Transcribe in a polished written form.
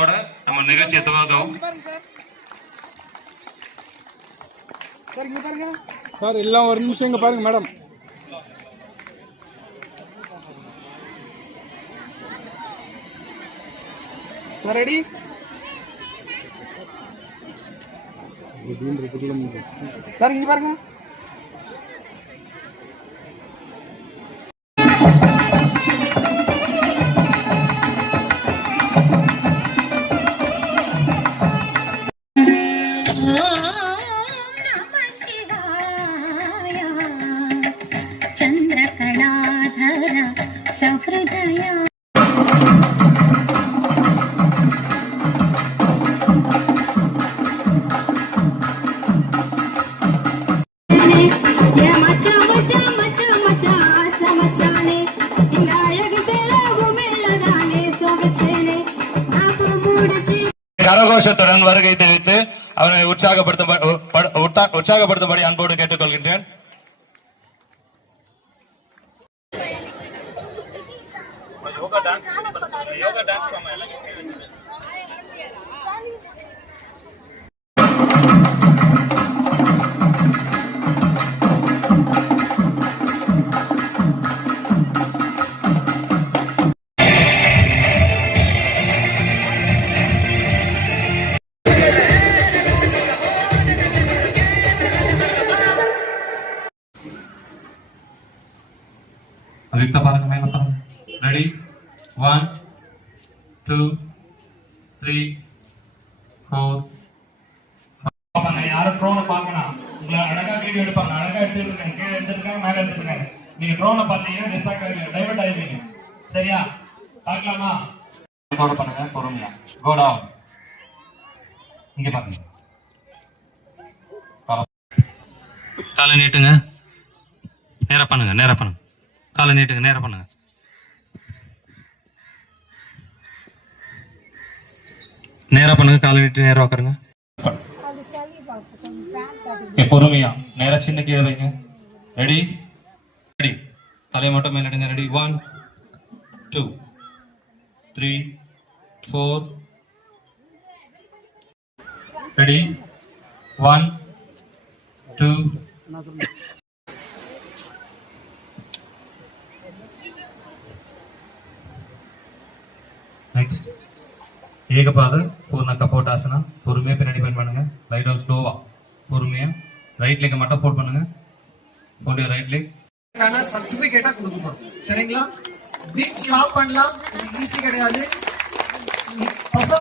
ஆசீர்வாதத்தோட நம்ம நிகழ்ச்சியை துவங்குவோம். சார் எல்லாம் ஒரு நிமிஷம் இங்க பாருங்க மேடம். ரெடி? சார் இங்க பாருங்க. चंद्रकलाधर सहृदय கரகோஷத்துடன் வருகை தெரிவித்து அவனை உற்சாகப்படுத்தும்படி அன்போடு கேட்டுக்கொள்கின்றேன். பாருங்க மேல பாருங்க. ரெடி? 1 2 3 4. யாரும் ட்ரோனை பார்க்கணும். உங்களை அழகா வீடியோ எடுப்பாங்க. அழகா எடுத்துருக்காங்க. கீழே எடுத்துருக்காங்க, மேல எடுத்துருக்காங்க. நீங்க ட்ரோனை பார்த்தீங்கன்னா டிஸ்ட்ராக்ட் ஆகிடுவீங்க, டைவர்ட் ஆகிடுவீங்க. சரியா? பார்க்கலாமா? கோட் பண்ணுங்க பொறுமையா. Go down. இங்க பாருங்க. காலை நீட்டுங்க. நேரா பண்ணுங்க, நேரா பண்ணுங்க. காலை நீட்டுங்க, நேரா பண்ணுங்க. நேரா பண்ணுங்க, காலை நீட்டு நேரா உட்காருங்க. பொறுமையா நேரா சின்ன கீழே வைங்க. ரெடி? ரெடி. தலையை மட்டும் மேல எடுங்க. ரெடி? 1 2 3 4. ரெடி? 1 2. நெக்ஸ்ட் ஏகபாத பூர்ண கபோட்டாசனா. பொறுமையா பின்னாடி பெண்ட் பண்ணுங்க. ரைட் டவுன் ஸ்லோவா பொறுமையா. ரைட் லெக் மட்டும் ஃபோல்ட் பண்ணுங்க. Fold right leg. சர்டிபிகேட்டா கொடுக்கணும். சரிங்களா? பிக் கிளாப் பண்ணலாம். ஈஸி கிடையாது.